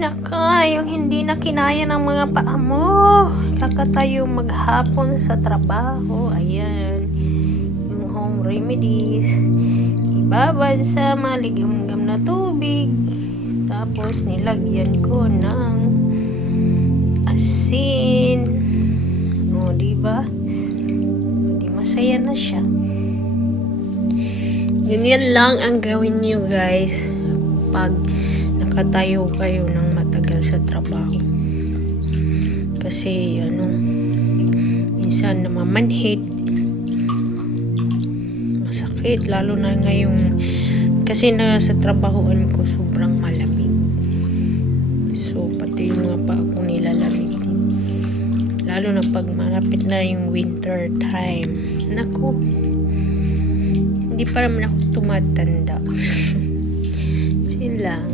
naka, yung hindi na kinaya ng mga paa mo. Kakatayo maghapon sa trabaho. Ayan. Yung home remedies. Ibabad sa maligamgam na tubig. Tapos nilagyan ko ng asin. O, diba? Di masaya na siya. Ganyan lang ang gawin nyo guys pag nakatayo kayo ng matagal sa trabaho. Kasi minsan namamanhid, masakit, lalo na ngayon kasi sa trabahoan ko sobrang malamig. So pati yung mga paa ko nilalamig din. Lalo na pag malapit na yung winter time. Naku, hindi pa naman ako tumatanda. Sila.